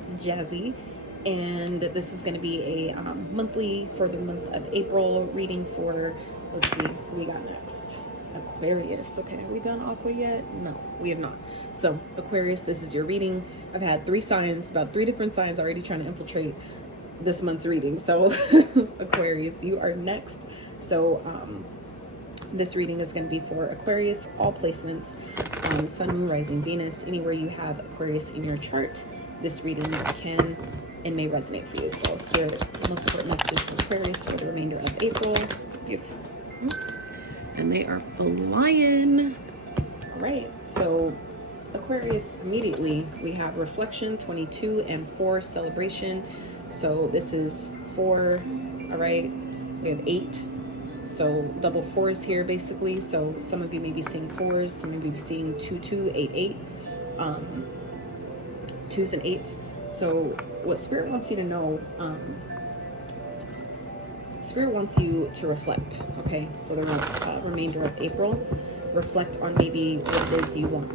it's Jazi, and this is going to be a monthly for the month of April reading for, let's see, who we got next? Aquarius. Okay, have we done Aqua yet? No, we have not. So Aquarius, this is your reading. I've had 3 signs, about 3 different signs already trying to infiltrate this month's reading. So Aquarius, you are next. So this reading is going to be for Aquarius, all placements, Sun, Moon, Rising, Venus, anywhere you have Aquarius in your chart. This reading can and may resonate for you. So let's hear the most important message for Aquarius for the remainder of April. Beautiful. And they are flying. All right, so Aquarius, immediately we have reflection, 22 and 4 celebration. So this is 4, all right, we have 8. So double 4s here basically. So some of you may be seeing 4s, some of you may be seeing 2, 2, 8, 8, 2s and 8s. So what Spirit wants you to know, Spirit wants you to reflect, okay, for the remainder of April. Reflect on maybe what it is you want,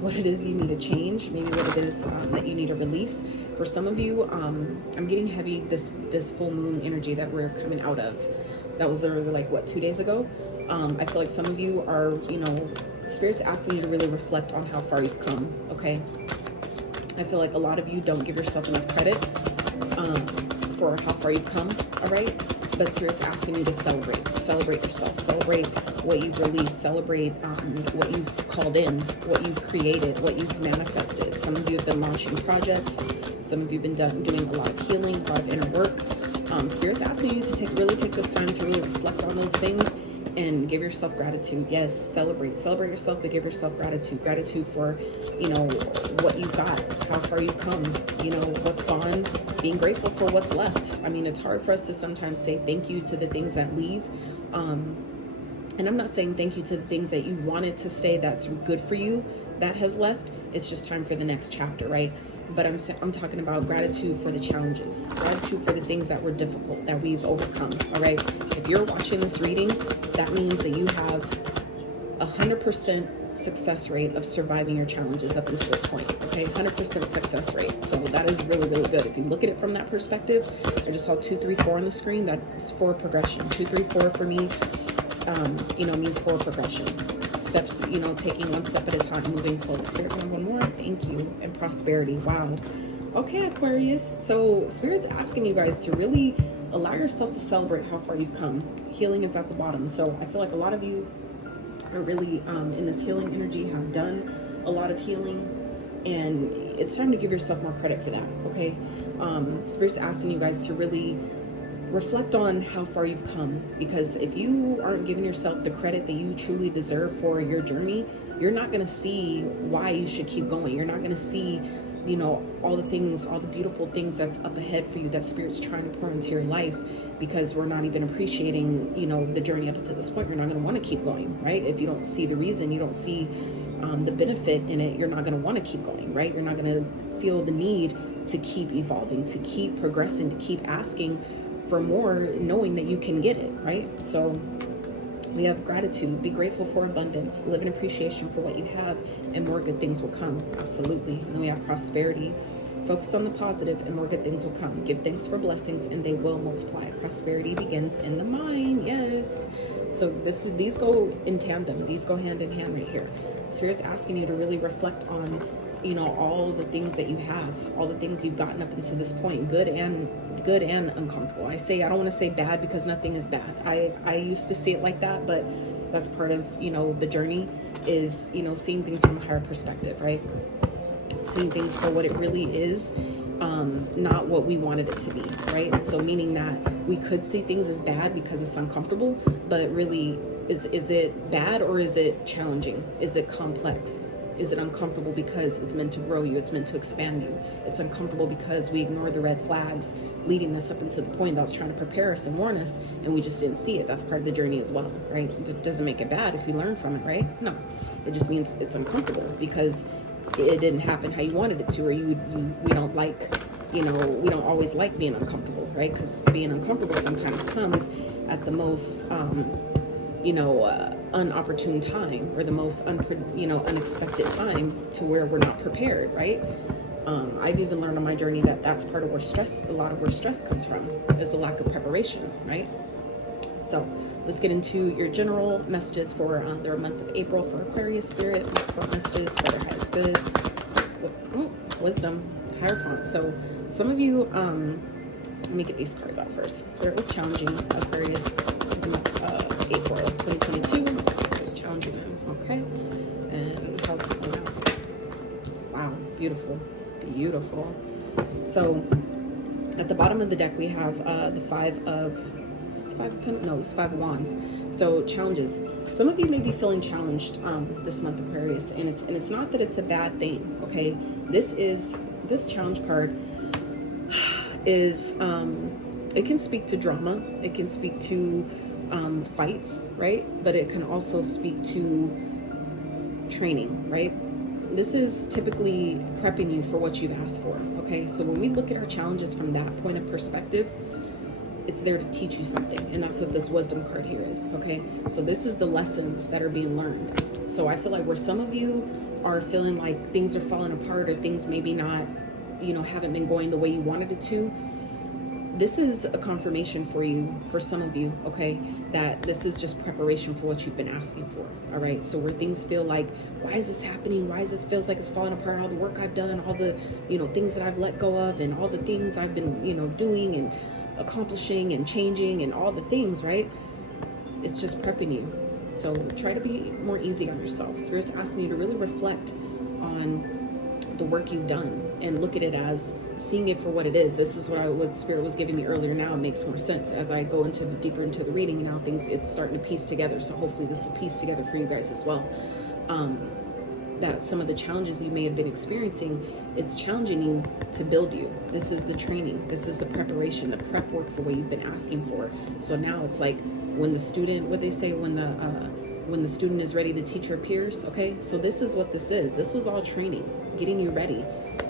what it is you need to change, maybe what it is that you need to release. For some of you, I'm getting heavy this full moon energy that we're coming out of. That was literally like, what, 2 days ago? I feel like some of you are, you know, Spirit's asking you to really reflect on how far you've come, okay? I feel like a lot of you don't give yourself enough credit for how far you've come, all right? But Spirit's asking you to celebrate. Celebrate yourself. Celebrate what you've released. Celebrate what you've called in, what you've created, what you've manifested. Some of you have been launching projects. Some of you have been doing a lot of healing, a lot of inner work. Spirit's asking you to really take this time to really reflect on those things and give yourself gratitude. Yes, celebrate yourself, but give yourself gratitude. Gratitude for, you know, what you got, how far you've come, you know, what's gone, being grateful for what's left. I mean, it's hard for us to sometimes say thank you to the things that leave. And I'm not saying thank you to the things that you wanted to stay that's good for you that has left. It's just time for the next chapter, right? But I'm talking about gratitude for the challenges, gratitude for the things that were difficult, that we've overcome, all right? If you're watching this reading, that means that you have 100% success rate of surviving your challenges up until this point, okay? 100% success rate. So that is really, really good. If you look at it from that perspective, I just saw 2, 3, 4 on the screen. That's 4 progression. 2, 3, 4 for me, you know, means 4 progression. Steps, you know, taking one step at a time, moving forward. Spirit, one more. Thank you. And prosperity. Wow. Okay, Aquarius. So Spirit's asking you guys to really allow yourself to celebrate how far you've come. Healing is at the bottom. So I feel like a lot of you are really in this healing energy, have done a lot of healing, and it's time to give yourself more credit for that, okay? Spirit's asking you guys to really reflect on how far you've come, because if you aren't giving yourself the credit that you truly deserve for your journey, you're not going to see why you should keep going. You're not going to see, you know, all the things, all the beautiful things that's up ahead for you that Spirit's trying to pour into your life, because we're not even appreciating, you know, the journey up until this point. You're not going to want to keep going, right? If you don't see the reason, you don't see the benefit in it, you're not going to want to keep going, right? You're not going to feel the need to keep evolving, to keep progressing, to keep asking for more, knowing that you can get it, right? So we have gratitude, be grateful for abundance, live in appreciation for what you have, and more good things will come. Absolutely. And then we have prosperity, focus on the positive and more good things will come. Give thanks for blessings and they will multiply. Prosperity begins in the mind. Yes. So these go in tandem. These go hand in hand right here. Spirit's asking you to really reflect on, you know, all the things that you have, all the things you've gotten up until this point, good and uncomfortable. I don't want to say bad, because nothing is bad. I used to see it like that, but that's part of, you know, the journey is, you know, seeing things from a higher perspective, right? Seeing things for what it really is, not what we wanted it to be, right? So meaning that we could see things as bad because it's uncomfortable, but really, is it bad or is it challenging? Is it complex? Is it uncomfortable because it's meant to grow you? It's meant to expand you. It's uncomfortable because we ignored the red flags leading us up until the point that was trying to prepare us and warn us, and we just didn't see it. That's part of the journey as well, right? It doesn't make it bad if you learn from it, right? No, it just means it's uncomfortable because it didn't happen how you wanted it to, or we don't like, you know, we don't always like being uncomfortable, right? Because being uncomfortable sometimes comes at the most, you know, unopportune time, or the most unexpected time, to where we're not prepared, right? I've even learned on my journey that that's part of where stress, a lot of where stress comes from, is a lack of preparation, right? So let's get into your general messages for their month of April for Aquarius spirit. Support messages for their highest good. Wisdom, Hierophant. So some of you, let me get these cards out first. Spirit was challenging Aquarius April 2022. It was challenging them, okay? And how's it going out? Wow, beautiful, beautiful. So at the bottom of the deck, we have the Five of, is this the Five of Pentacles? No, this is Five of Wands. So challenges. Some of you may be feeling challenged this month, Aquarius, and it's not that it's a bad thing, okay? This challenge card is, it can speak to drama, it can speak to fights, right? But it can also speak to training, right? This is typically prepping you for what you've asked for, okay? So when we look at our challenges from that point of perspective, it's there to teach you something, and that's what this wisdom card here is, okay? So this is the lessons that are being learned. So I feel like where some of you are feeling like things are falling apart, or things maybe not, you know, haven't been going the way you wanted it to, this is a confirmation for you, for some of you, okay, that this is just preparation for what you've been asking for, all right? So where things feel like, why is this happening? Why is this feels like it's falling apart? All the work I've done, all the, you know, things that I've let go of, and all the things I've been, you know, doing and accomplishing and changing and all the things, right? It's just prepping you. So try to be more easy on yourself. Spirit's asking you to really reflect on the work you've done and look at it as seeing it for what it is. This is what Spirit was giving me earlier. Now it makes more sense as I go into deeper into the reading. Now things, it's starting to piece together. So hopefully this will piece together for you guys as well. That some of the challenges you may have been experiencing, it's challenging you to build you. This is the training. This is the preparation, the prep work for what you've been asking for. So now it's like when the student, what they say, when the student is ready, the teacher appears, okay? So this is what this is. This was all training, getting you ready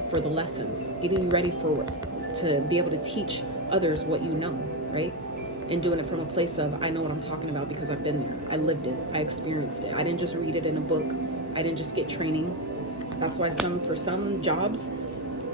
for the lessons, getting you ready to be able to teach others what you know, right? And doing it from a place of, I know what I'm talking about because I've been there. I lived it. I experienced it. I didn't just read it in a book. I didn't just get training. That's why for some jobs,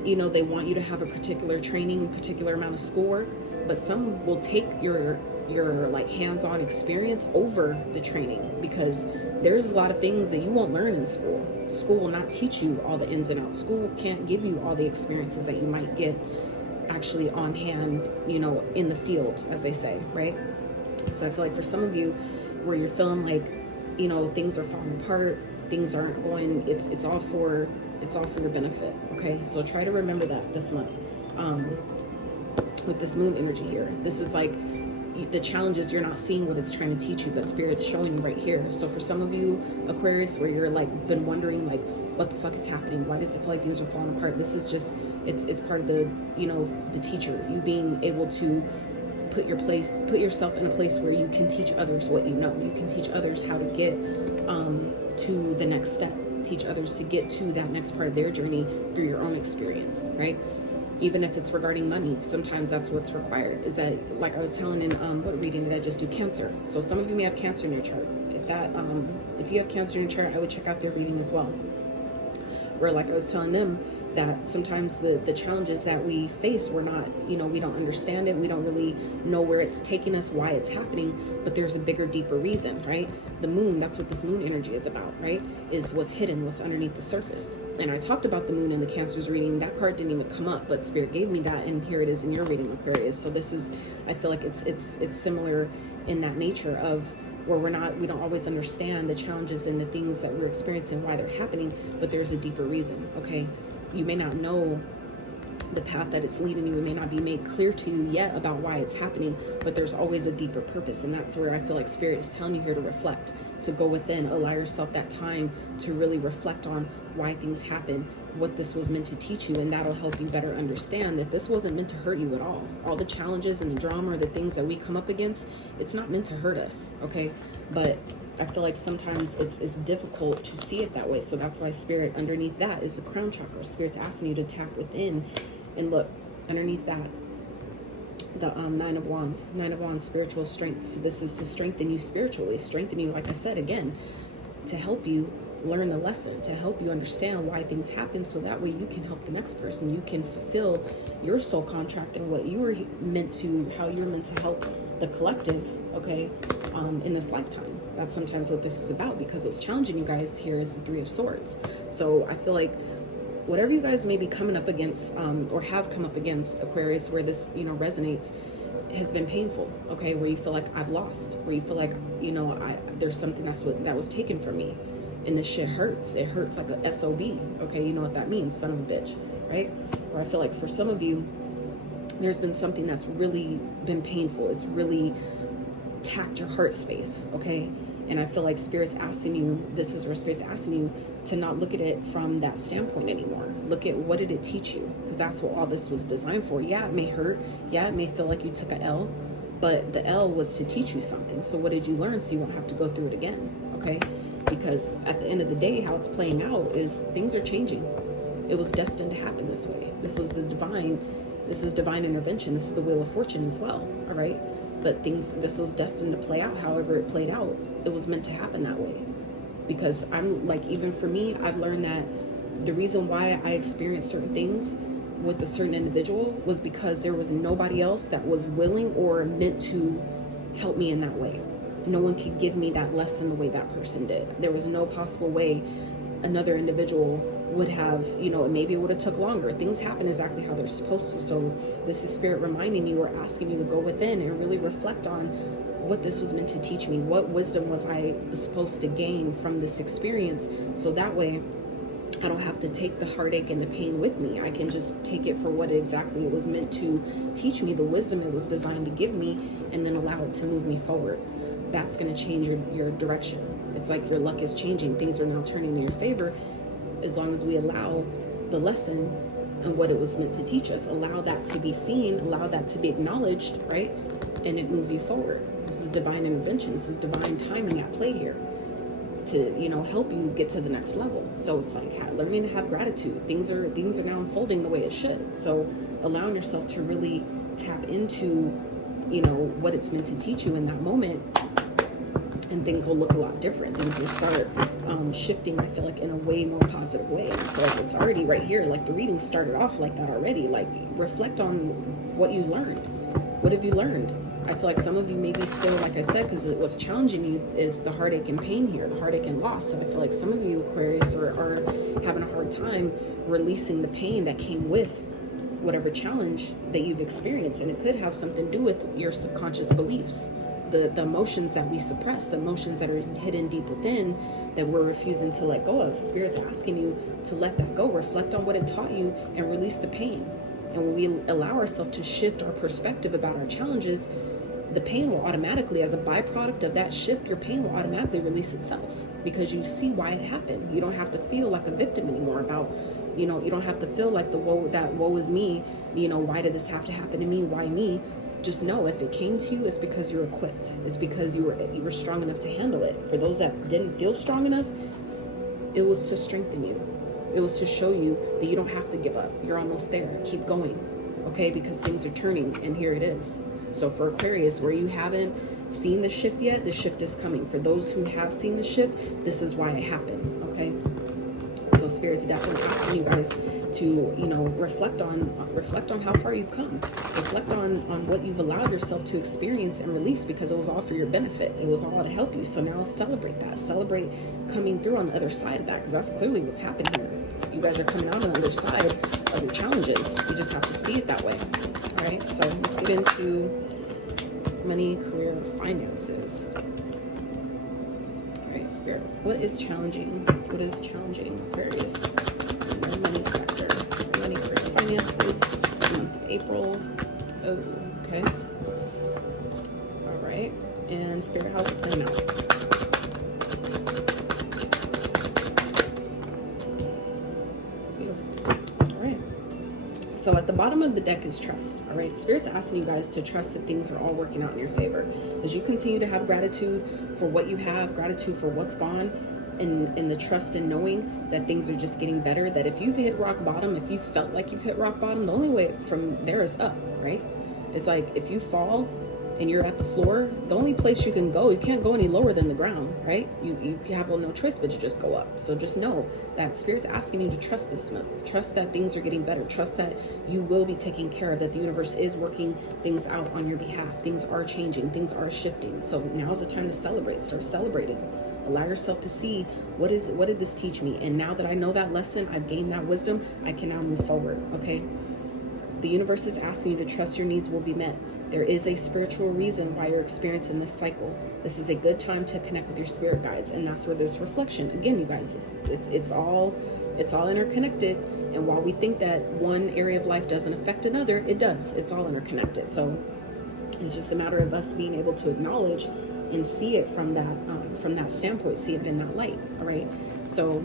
you know, they want you to have a particular training, particular amount of schoolwork, but some will take your like hands-on experience over the training, because there's a lot of things that you won't learn in school. School will not teach you all the ins and outs. School can't give you all the experiences that you might get actually on hand, you know, in the field, as they say, right? So I feel like for some of you where you're feeling like, you know, things are falling apart, things aren't going, it's all for your benefit, okay? So try to remember that this month. With this moon energy here, this is like the challenges, you're not seeing what it's trying to teach you, but Spirit's showing you right here. So for some of you Aquarius, where you're like been wondering like, what the fuck is happening? Why does it feel like things are falling apart? This is just, it's part of the, you know, the teacher, you being able to put yourself in a place where you can teach others what you know. You can teach others how to get to the next step, teach others to get to that next part of their journey through your own experience, right? Even if it's regarding money, sometimes that's what's required. Is that, like I was telling in what reading did I just do? Cancer. So some of you may have Cancer in your chart. If you have Cancer in your chart, I would check out their reading as well. Where, like I was telling them, that sometimes the challenges that we face, we're not, you know, we don't understand it. We don't really know where it's taking us, why it's happening, but there's a bigger, deeper reason, right? The moon, that's what this moon energy is about, right? Is what's hidden, what's underneath the surface. And I talked about the moon in the Cancer's reading. That card didn't even come up, but Spirit gave me that, and here it is in your reading, Aquarius. So this is, I feel like it's similar in that nature of where we don't always understand the challenges and the things that we're experiencing, why they're happening, but there's a deeper reason, okay? You may not know the path that it's leading you. It may not be made clear to you yet about why it's happening, but there's always a deeper purpose. And that's where I feel like Spirit is telling you here to reflect, to go within, allow yourself that time to really reflect on why things happen, what this was meant to teach you, and that'll help you better understand that this wasn't meant to hurt you at all. All the challenges and the drama or the things that we come up against, it's not meant to hurt us, okay? But I feel like sometimes it's difficult to see it that way. So that's why Spirit, underneath that is the crown chakra. Spirit's asking you to tap within and look underneath that, the Nine of Wands, spiritual strength. So this is to strengthen you spiritually, strengthen you, like I said, again, to help you learn the lesson, to help you understand why things happen, so that way you can help the next person. You can fulfill your soul contract and what you were meant to, how you're meant to help the collective, okay, in this lifetime. That's sometimes what this is about, because what's challenging you guys here is the Three of Swords. So I feel like whatever you guys may be coming up against, or have come up against, Aquarius, where this, you know, resonates, has been painful, okay, where you feel like I've lost, where you feel like, you know, there's something that was taken from me, and this shit hurts. It hurts like a SOB, okay, you know what that means, son of a bitch, right? Or I feel like for some of you, there's been something that's really been painful. It's really tacked your heart space, okay? And I feel like Spirit's asking you, this is where Spirit's asking you to not look at it from that standpoint anymore. Look at, what did it teach you? Because that's what all this was designed for. Yeah, it may hurt. Yeah, it may feel like you took an L, but the L was to teach you something. So what did you learn, so you won't have to go through it again, okay? Because at the end of the day, how it's playing out is things are changing. It was destined to happen this way. This was this is divine intervention. This is the Wheel of Fortune as well, all right? But this was destined to play out however it played out. It was meant to happen that way. Because I'm like, even for me, I've learned that the reason why I experienced certain things with a certain individual was because there was nobody else that was willing or meant to help me in that way. No one could give me that lesson the way that person did. There was no possible way another individual would have, you know, maybe it would have took longer. Things happen exactly how they're supposed to. So this is Spirit reminding you, or asking you to go within and really reflect on what this was meant to teach me. What wisdom was I supposed to gain from this experience, so that way I don't have to take the heartache and the pain with me. I can just take it for what exactly it was meant to teach me, the wisdom it was designed to give me, and then allow it to move me forward. That's going to change your direction. It's like your luck is changing. Things are now turning in your favor, as long as we allow the lesson and what it was meant to teach us. Allow that to be seen, allow that to be acknowledged, right? And it move you forward. This is divine intervention. This is divine timing at play here to, you know, help you get to the next level. So it's like learning to have gratitude. Things are now unfolding the way it should. So allowing yourself to really tap into, you know, what it's meant to teach you in that moment, and things will look a lot different. Things will start shifting, I feel like, in a way more positive way. And I feel like it's already right here. Like the reading started off like that already. Like, reflect on what you learned. What have you learned? I feel like some of you maybe still, like I said, because what's challenging you is the heartache and pain here, the heartache and loss. So I feel like some of you, Aquarius, are having a hard time releasing the pain that came with whatever challenge that you've experienced. And it could have something to do with your subconscious beliefs, the emotions that we suppress, the emotions that are hidden deep within that we're refusing to let go of. Spirit's asking you to let that go. Reflect on what it taught you and release the pain. And when we allow ourselves to shift our perspective about our challenges, the pain will automatically, as a byproduct of that shift, your pain will automatically release itself, because you see why it happened. You don't have to feel like a victim anymore about, you know, you don't have to feel like woe is me, you know, why did this have to happen to me? Why me? Just know, if it came to you, it's because you're equipped. It's because you were strong enough to handle it. For those that didn't feel strong enough, it was to strengthen you. It was to show you that you don't have to give up. You're almost there. Keep going, okay? Because things are turning, and here it is. So for Aquarius, where you haven't seen the shift yet, the shift is coming. For those who have seen the shift, this is why it happened, okay? So Spirit's definitely asking you guys to, you know, reflect on how far you've come. Reflect on what you've allowed yourself to experience and release, because it was all for your benefit. It was all to help you. So now celebrate that. Celebrate coming through on the other side of that, because that's clearly what's happening here. You guys are coming out on the other side of your challenges. You just have to see it that way. All right, so let's get into money, career, finances. All right, Spirit, what is challenging? What is challenging Aquarius in the money sector? Money, career, finances, the month of April. Oh, okay. All right, and Spirit, how's it playing out? So at the bottom of the deck is trust, all right? Spirit's asking you guys to trust that things are all working out in your favor. As you continue to have gratitude for what you have, gratitude for what's gone, and the trust in knowing that things are just getting better, that if you've hit rock bottom, if you felt like you've hit rock bottom, the only way from there is up, right? It's like, if you fall, and you're at the floor, the only place you can go, you can't go any lower than the ground, right? You have no choice but to just go up. So just know that Spirit's asking you to trust this month. Trust that things are getting better. Trust that you will be taken care of, that the universe is working things out on your behalf. Things are changing. Things are shifting. So now's the time to celebrate. Start celebrating. Allow yourself to see, what did this teach me? And now that I know that lesson, I've gained that wisdom, I can now move forward, okay? The universe is asking you to trust your needs will be met. There is a spiritual reason why you're experiencing this cycle. This is a good time to connect with your spirit guides, and that's where there's reflection. Again, you guys, it's all interconnected. And while we think that one area of life doesn't affect another, it does. It's all interconnected. So it's just a matter of us being able to acknowledge and see it from that standpoint, see it in that light. All right. So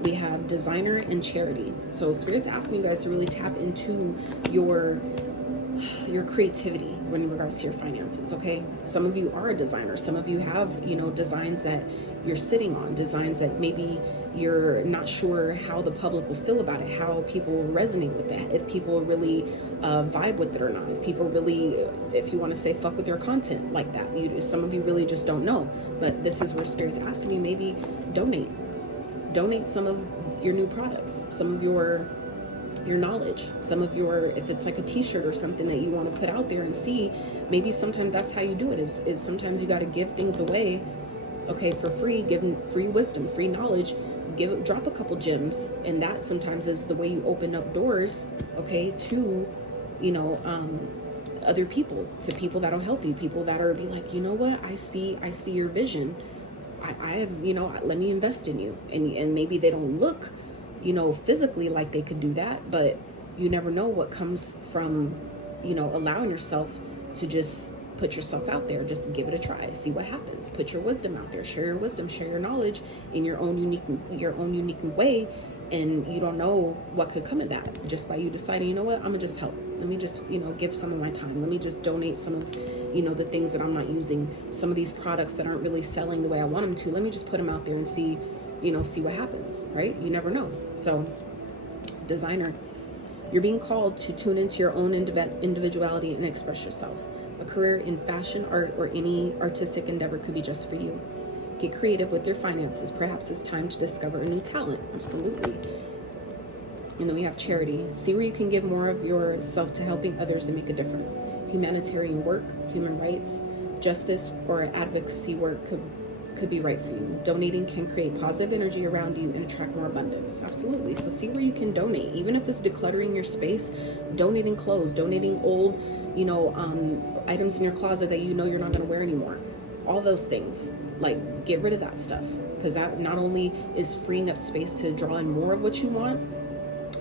we have designer and charity. So Spirit's asking you guys to really tap into your creativity when in regards to your finances, okay? Some of you are a designer. Some of you have, designs that you're sitting on, designs that maybe you're not sure how the public will feel about it, how people will resonate with that, if people really vibe with it or not, if people really, if you want to say fuck with your content like that. Some of you really just don't know. But this is where Spirit's asking you, maybe donate some of your new products, some of your knowledge, some of your, if it's like a t-shirt or something that you want to put out there and see, maybe sometimes that's how you do it, is sometimes you got to give things away, okay, for free, give them free wisdom, free knowledge, drop a couple gems, and that sometimes is the way you open up doors, okay, to, other people, to people that'll help you, people that are be like, you know what, I see your vision, I have, let me invest in you, and maybe they don't look, physically like they could do that, but you never know what comes from, allowing yourself to just put yourself out there. Just give it a try, see what happens. Put your wisdom out there, share your wisdom, share your knowledge in your own unique way, and you don't know what could come of that just by you deciding, you know what, I'm gonna just help. Let me just, give some of my time. Let me just donate some of, the things that I'm not using, some of these products that aren't really selling the way I want them to. Let me just put them out there and see what happens, right? You never know. So, designer, you're being called to tune into your own individuality and express yourself. A career in fashion, art, or any artistic endeavor could be just for you. Get creative with your finances. Perhaps it's time to discover a new talent. Absolutely. And then we have charity. See where you can give more of yourself to helping others and make a difference. Humanitarian work, human rights, justice, or advocacy work could be right for you. Donating can create positive energy around you and attract more abundance. Absolutely. So see where you can donate, even if it's decluttering your space, donating clothes, donating old, items in your closet that you're not going to wear anymore. All those things, like, get rid of that stuff, because that not only is freeing up space to draw in more of what you want,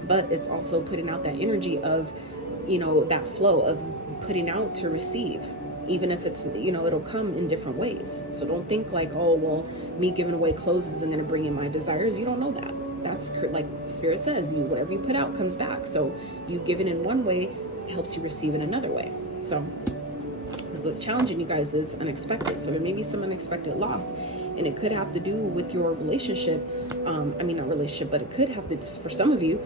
but it's also putting out that energy of, that flow of putting out to receive. Even if it's, it'll come in different ways. So don't think like, oh, well, me giving away clothes isn't going to bring in my desires. You don't know that. That's like Spirit says, whatever you put out comes back. So you give it in one way, helps you receive in another way. So what's challenging you guys is unexpected. So there may be some unexpected loss, and it could have to do with your relationship. Not relationship, but it could have to, for some of you,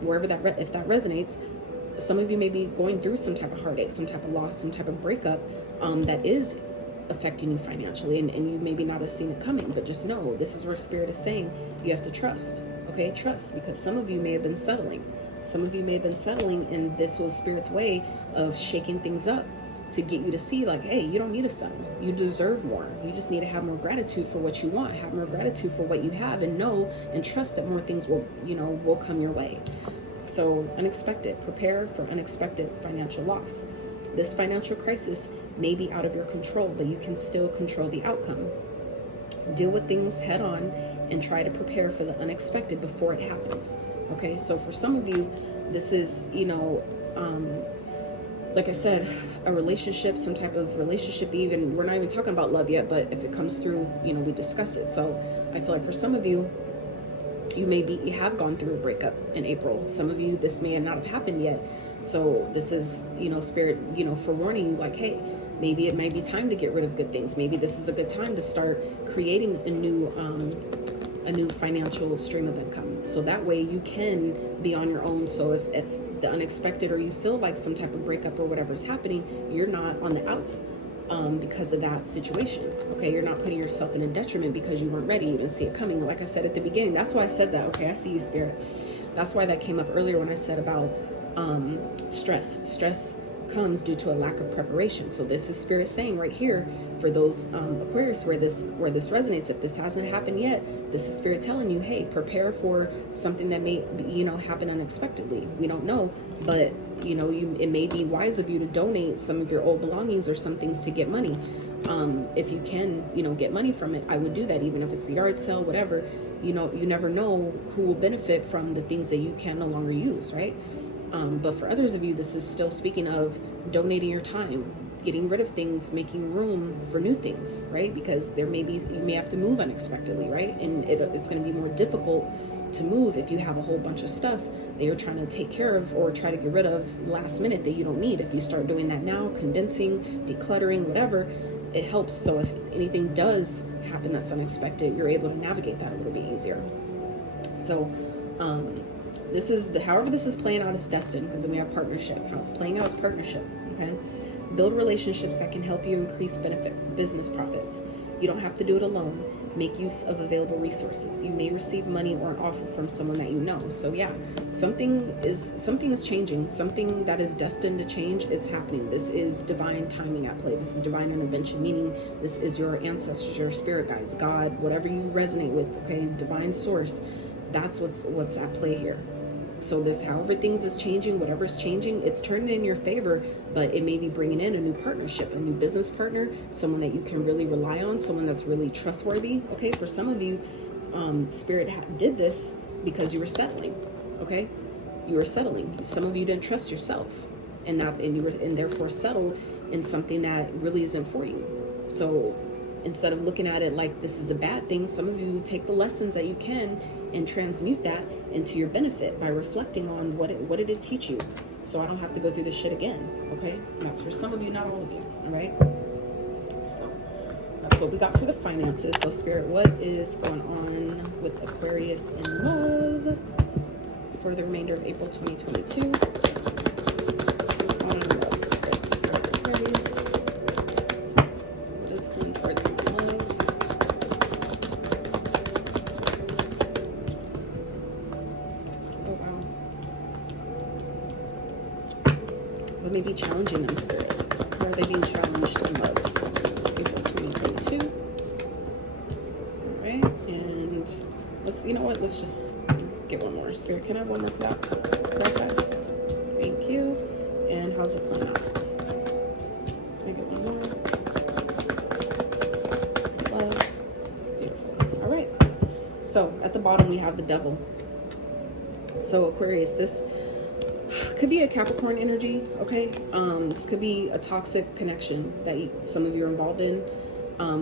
wherever if that resonates, some of you may be going through some type of heartache, some type of loss, some type of breakup that is affecting you financially, and you maybe not have seen it coming. But just know, this is where Spirit is saying you have to trust. Okay, trust, because some of you may have been settling. Some of you may have been settling, and this was Spirit's way of shaking things up to get you to see, like, hey, you don't need to settle. You deserve more. You just need to have more gratitude for what you want, have more gratitude for what you have, and know and trust that more things will come your way. So unexpected, prepare for unexpected financial loss. This financial crisis may be out of your control, but you can still control the outcome. Deal with things head on and try to prepare for the unexpected before it happens. Okay, so for some of you, this is, like I said, a relationship, some type of relationship, even, we're not even talking about love yet, but if it comes through, we discuss it. So I feel like for some of you, you have gone through a breakup in April. Some of you, this may not have happened yet. So this is, Spirit, forewarning you, like, hey, maybe it may be time to get rid of good things. Maybe this is a good time to start creating a new financial stream of income. So that way you can be on your own. So if the unexpected, or you feel like some type of breakup or whatever is happening, you're not on the outs because of that situation. Okay, you're not putting yourself in a detriment because you weren't ready to even see it coming. Like I said at the beginning, that's why I said that. Okay, I see you, Spirit. That's why that came up earlier when I said about stress comes due to a lack of preparation. So this is Spirit saying right here for those Aquarius where this resonates. If this hasn't happened yet, this is Spirit telling you, hey, prepare for something that may, you know, happen unexpectedly. We don't know, but you know, it may be wise of you to donate some of your old belongings or some things to get money. If you can, you know, get money from it, I would do that, even if it's the yard sale, whatever. You know, you never know who will benefit from the things that you can no longer use, right? But for others of you, this is still speaking of donating your time, getting rid of things, making room for new things, right? Because you may have to move unexpectedly, right? And it's going to be more difficult to move if you have a whole bunch of stuff that you're trying to take care of or try to get rid of last minute that you don't need. If you start doing that now, condensing, decluttering, whatever, it helps. So if anything does happen that's unexpected, you're able to navigate that a little bit easier. So however this is playing out is destined, because then we have partnership. How it's playing out is partnership. Okay, build relationships that can help you increase business profits. You don't have to do it alone. Make use of available resources. You may receive money or an offer from someone that you know. So yeah, something is changing. Something that is destined to change, it's happening. This is divine timing at play. This is divine intervention, meaning this is your ancestors, your spirit guides, God, whatever you resonate with, okay, divine source. That's what's at play here. So this, however things is changing, whatever's changing, it's turning in your favor, but it may be bringing in a new partnership, a new business partner, someone that you can really rely on, someone that's really trustworthy. Okay, for some of you, Spirit did this because you were settling. Okay, you were settling. Some of you didn't trust yourself, and therefore settled in something that really isn't for you. So instead of looking at it like this is a bad thing, some of you take the lessons that you can and transmute that into your benefit by reflecting on what did it teach you, so I don't have to go through this shit again. Okay, and that's for some of you, not all of you. All right, so that's what we got for the finances. So Spirit, what is going on with Aquarius in love for the remainder of April 2022? What's going on in love, Spirit? Aquarius, what is going towards love? What may be challenging them, Spirit? How are they being challenged in love? April 2022. Alright, and let's just get one more. Spirit, can I have one more for that? Perfect. Thank you. And how's it playing out? Can I get one more? Love. Beautiful. Alright. So at the bottom we have the Devil. So Aquarius, this could be a Capricorn energy, okay? This could be a toxic connection that some of you are involved in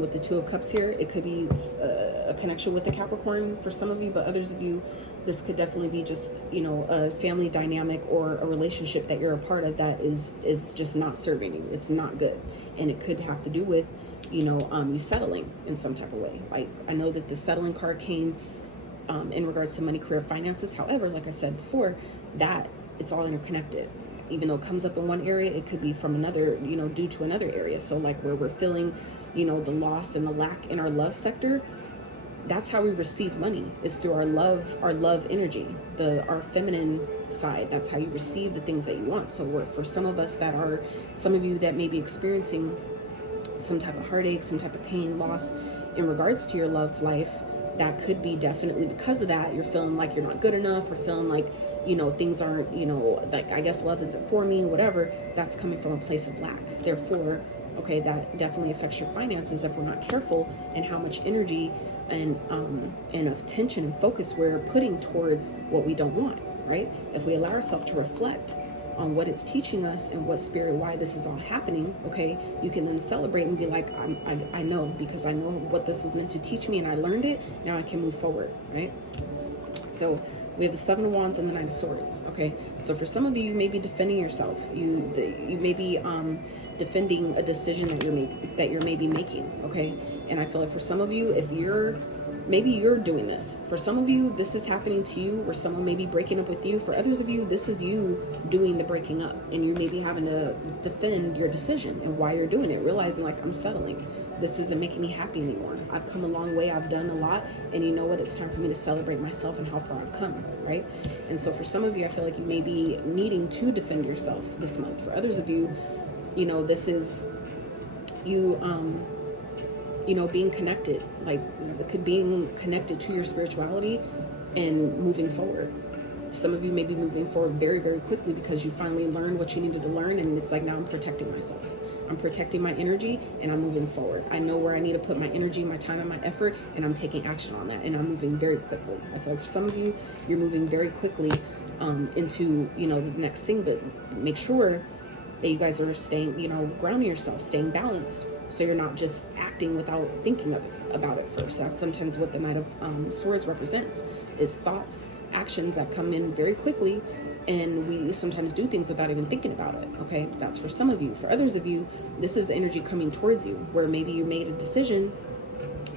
with the Two of Cups here. It could be a connection with the Capricorn for some of you, but others of you, this could definitely be just, you know, a family dynamic or a relationship that you're a part of that is just not serving you. It's not good. And it could have to do with, you know, you settling in some type of way. Like, I know that the settling card came in regards to money, career, finances. However, like I said before, that it's all interconnected. Even though it comes up in one area, it could be from another, you know, due to another area. So like where we're feeling, you know, the loss and the lack in our love sector, that's how we receive money, is through our love energy, our feminine side. That's how you receive the things that you want. So for some of you that may be experiencing some type of heartache, some type of pain, loss in regards to your love life, that could be definitely because of that. You're feeling like you're not good enough, or feeling like, you know, things aren't, you know, like, I guess love isn't for me, whatever. That's coming from a place of lack. Therefore, okay, that definitely affects your finances if we're not careful, and how much energy and of tension and focus we're putting towards what we don't want, right? If we allow ourselves to reflect on what it's teaching us and what Spirit, why this is all happening, okay, you can then celebrate and be like, I know, because I know what this was meant to teach me and I learned it. Now I can move forward, right? So we have the Seven of Wands and the Nine of Swords, okay? So for some of you, you may be defending yourself. You may be defending a decision that you're maybe making, okay? And I feel like for some of you, if you're maybe you're doing this. For some of you, this is happening to you, where someone may be breaking up with you. For others of you, this is you doing the breaking up, and you may be having to defend your decision and why you're doing it, realizing like, I'm settling. This isn't making me happy anymore. I've come a long way. I've done a lot. And you know what? It's time for me to celebrate myself and how far I've come, right? And so for some of you, I feel like you may be needing to defend yourself this month. For others of you, you know, this is you, you know, being connected, like being connected to your spirituality and moving forward. Some of you may be moving forward very, very quickly because you finally learned what you needed to learn. And it's like, now I'm protecting myself. I'm protecting my energy and I'm moving forward. I know where I need to put my energy, my time, and my effort, and I'm taking action on that. And I'm moving very quickly. I feel like for some of you, you're moving very quickly into, you know, the next thing. But make sure that you guys are staying, you know, grounding yourself, staying balanced, so you're not just acting without thinking about it first. That's sometimes what the Knight of Swords represents, is thoughts, actions that come in very quickly, and we sometimes do things without even thinking about it, okay? That's for some of you. For others of you, this is energy coming towards you, where maybe you made a decision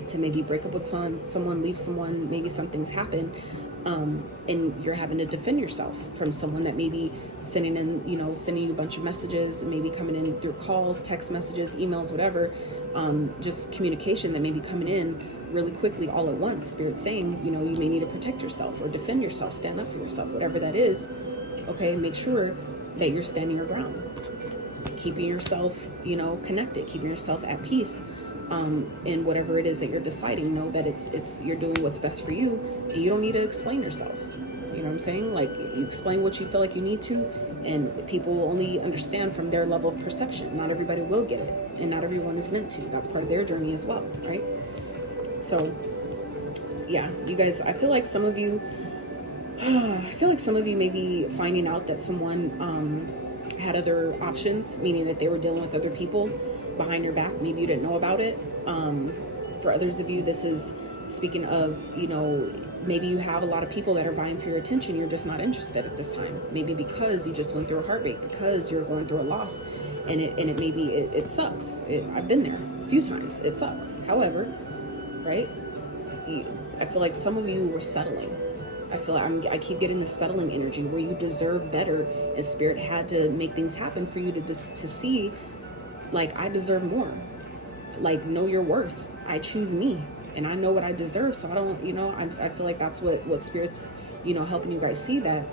to maybe break up with someone, leave someone, maybe something's happened, and you're having to defend yourself from someone that may be sending you a bunch of messages, and maybe coming in through calls, text messages, emails, whatever, just communication that may be coming in really quickly all at once. Spirit saying, you know, you may need to protect yourself or defend yourself, stand up for yourself, whatever that is. Okay, make sure that you're standing your ground, keeping yourself, you know, connected, keeping yourself at peace, in whatever it is that you're deciding. Know that it's you're doing what's best for you, and you don't need to explain yourself. You know what I'm saying? Like, you explain what you feel like you need to, and people will only understand from their level of perception. Not everybody will get it, and not everyone is meant to. That's part of their journey as well, right? So, yeah, you guys, I feel like some of you may be finding out that someone had other options, meaning that they were dealing with other people behind your back. Maybe you didn't know about it. For others of you, this is speaking of, you know, maybe you have a lot of people that are vying for your attention. You're just not interested at this time. Maybe because you just went through a heartbreak, because you're going through a loss, and it sucks. I've been there a few times. It sucks. However, right? I feel like some of you were settling. I feel like I keep getting the settling energy where you deserve better, and Spirit had to make things happen for you to see, like, I deserve more. Like, know your worth. I choose me, and I know what I deserve. So I don't, you know, I feel like that's what Spirit's, you know, helping you guys see, that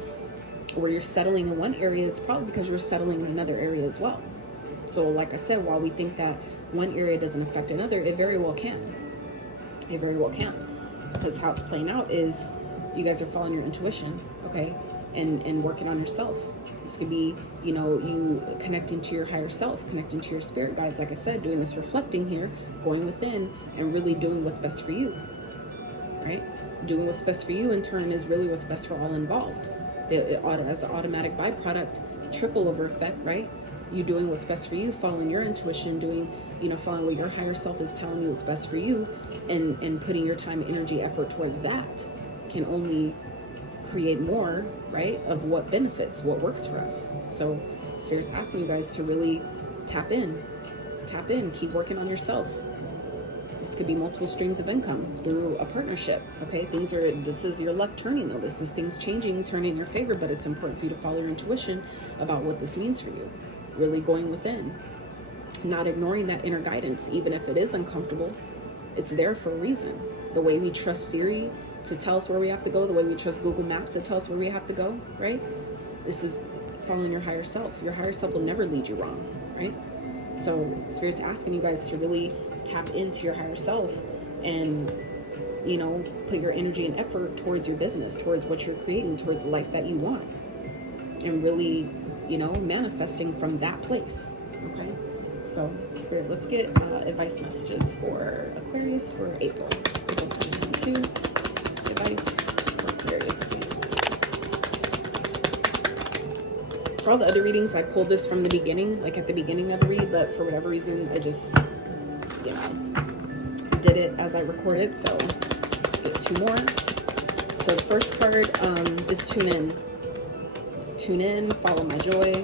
where you're settling in one area, it's probably because you're settling in another area as well. So like I said, while we think that one area doesn't affect another, it very well can. It very well can. Because how it's playing out is you guys are following your intuition, okay? And working on yourself. This could be, you know, you connecting to your higher self, connecting to your spirit guides, like I said, doing this reflecting here, going within, and really doing what's best for you, right? Doing what's best for you, in turn, is really what's best for all involved. As an automatic byproduct, trickle over effect, right? You doing what's best for you, following your intuition, doing, you know, following what your higher self is telling you is best for you, and putting your time, energy, effort towards that can only create more, right, of what benefits, what works for us. So Spirit's asking you guys to really tap in, keep working on yourself. This could be multiple streams of income through a partnership, okay? This is your luck turning, though. This is things changing, turning in your favor, but it's important for you to follow your intuition about what this means for you. Really going within, not ignoring that inner guidance, even if it is uncomfortable. It's there for a reason. The way we trust Siri to tell us where we have to go, the way we trust Google Maps to tell us where we have to go, right? This is following your higher self. Your higher self will never lead you wrong, right? So Spirit's asking you guys to really tap into your higher self and, you know, put your energy and effort towards your business, towards what you're creating, towards the life that you want, and really, you know, manifesting from that place, okay? So Spirit, let's get advice messages for Aquarius for April 2022. Advice for Aquarius, please. For all the other readings, I pulled this from the beginning, like at the beginning of the read, but for whatever reason, I just, you know, did it as I recorded. So let's get two more. So the first card is tune in. Tune in, follow my joy.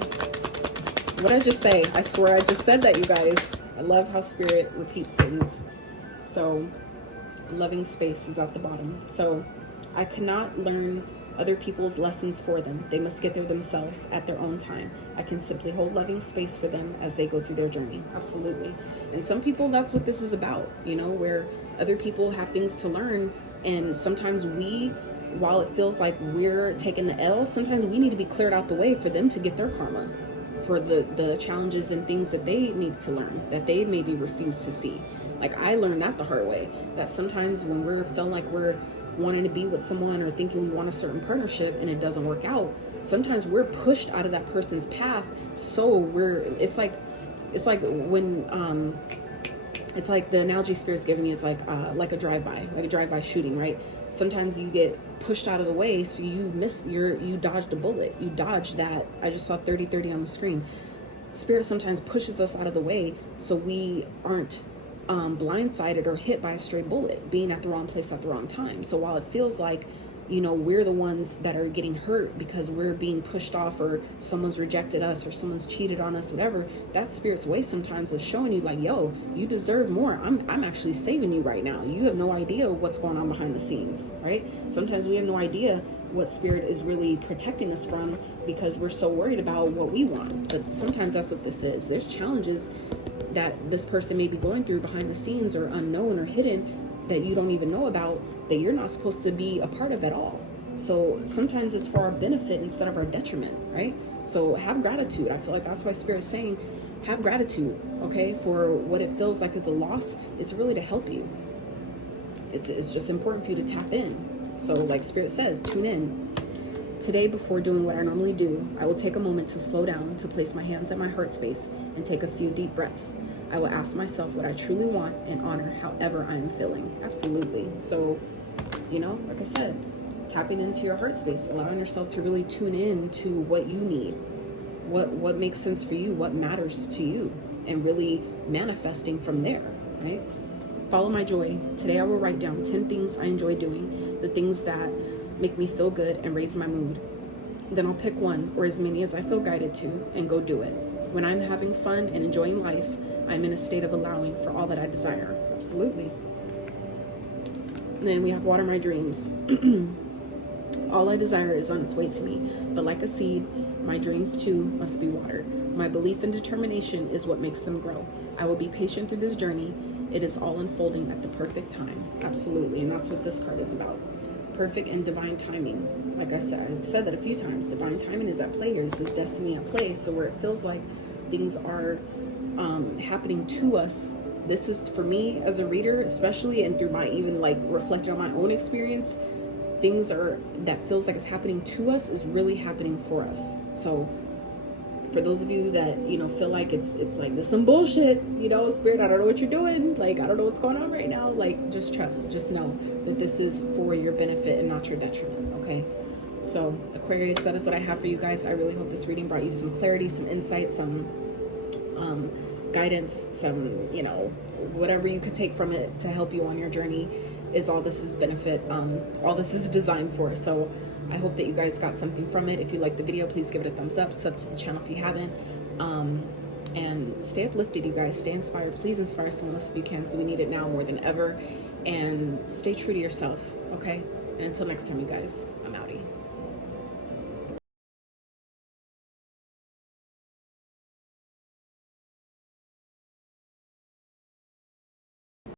What did I just say? I swear I just said that, you guys. I love how Spirit repeats things. So Loving space is at the bottom. So I cannot learn other people's lessons for them. They must get there themselves at their own time. I can simply hold loving space for them as they go through their journey. Absolutely. And some people, that's what this is about, you know, where other people have things to learn. And sometimes we, while it feels like we're taking the L, sometimes we need to be cleared out the way for them to get their karma for the challenges and things that they need to learn, that they maybe refuse to see. Like, I learned that the hard way, that sometimes when we're feeling like we're wanting to be with someone or thinking we want a certain partnership and it doesn't work out, sometimes we're pushed out of that person's path. So it's like when it's like the analogy Spirit's giving me is like a drive-by shooting, right? Sometimes you get pushed out of the way, so you dodged a bullet. You dodged that. I just saw 30-30 on the screen. Spirit sometimes pushes us out of the way so we aren't blindsided or hit by a stray bullet, being at the wrong place at the wrong time. So while it feels like, you know, we're the ones that are getting hurt because we're being pushed off, or someone's rejected us, or someone's cheated on us, whatever, that's Spirit's way sometimes of showing you like, yo, you deserve more. I'm actually saving you right now. You have no idea what's going on behind the scenes, right? Sometimes we have no idea what Spirit is really protecting us from because we're so worried about what we want. But sometimes that's what this is. There's challenges that this person may be going through behind the scenes, or unknown or hidden, that you don't even know about, that you're not supposed to be a part of at all. So sometimes it's for our benefit instead of our detriment, right? So have gratitude. I feel like that's why Spirit's saying have gratitude, okay, for what it feels like is a loss. It's really to help you. It's just important for you to tap in. So like Spirit says, tune in. Today, before doing what I normally do, I will take a moment to slow down, to place my hands at my heart space and take a few deep breaths. I will ask myself what I truly want and honor however I am feeling. Absolutely. So, you know, like I said, tapping into your heart space, allowing yourself to really tune in to what you need, what makes sense for you, what matters to you, and really manifesting from there, right? Follow my joy. Today I will write down 10 things I enjoy doing, the things that make me feel good and raise my mood. Then I'll pick one or as many as I feel guided to and go do it. When I'm having fun and enjoying life, I'm in a state of allowing for all that I desire. Absolutely. And then we have water my dreams. All I desire is on its way to me, but like a seed, my dreams too must be watered. My belief and determination is what makes them grow. I will be patient through this journey. It is all unfolding at the perfect time. Absolutely. And that's what this card is about. Perfect and divine timing. Like I said that a few times. Divine timing is at play here. This is destiny at play. So where it feels like things are happening to us, this is for me as a reader, especially, and through my even like reflecting on my own experience, things are that feels like it's happening to us is really happening for us. So for those of you that, you know, feel like it's like this some bullshit, you know, Spirit, I don't know what you're doing, like I don't know what's going on right now, like just trust, just know that this is for your benefit and not your detriment. Okay, so Aquarius, that is what I have for you guys. I really hope this reading brought you some clarity, some insight, some guidance, some, you know, whatever you could take from it to help you on your journey is all this is benefit, all this is designed for. So I hope that you guys got something from it. If you liked the video, please give it a thumbs up, sub to the channel if you haven't, and stay uplifted, you guys. Stay inspired. Please inspire someone else if you can, because we need it now more than ever. And stay true to yourself, okay? And until next time, you guys.